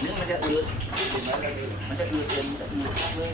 เนื้อมันจะอืดมันจะอืดเต็มจอืดมากเลย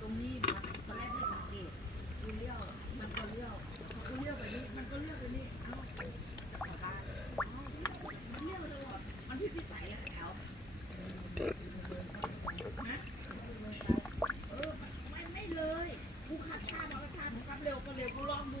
ตรงนี้มันตอนแรกไม่สังเกตกูเลี้ยวมันก็เลี้ยวมันก็เลี้ยวไปนี่มันก็เลี้ยวไปนี่เอ้าเอาได้มันเลี้ยวเลยว่ะมันที่พิสัยอะแถวฮะเออไม่ไม่เลยกูขับช้ามาก็ช้ากูขับเร็วก็เร็วกูลองดู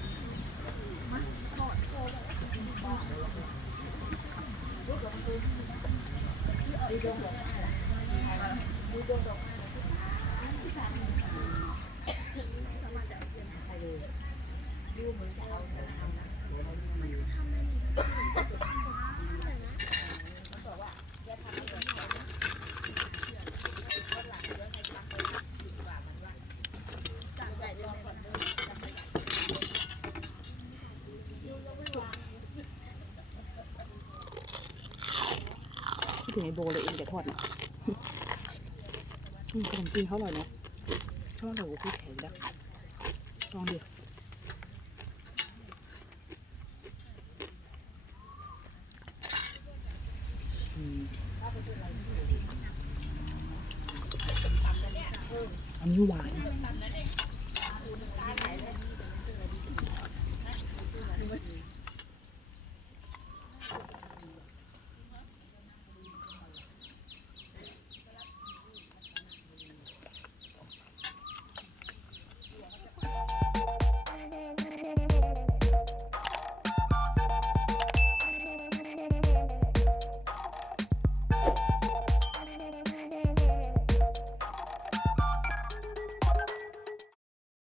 ดูเหมือนเรา ถึงไอโบเลยเองแต่ทอดนะอืมขนมจีนเขาอร่อยเนาะชอบแบบว่าพี่แข็งนะลองดิอันนี้หวาน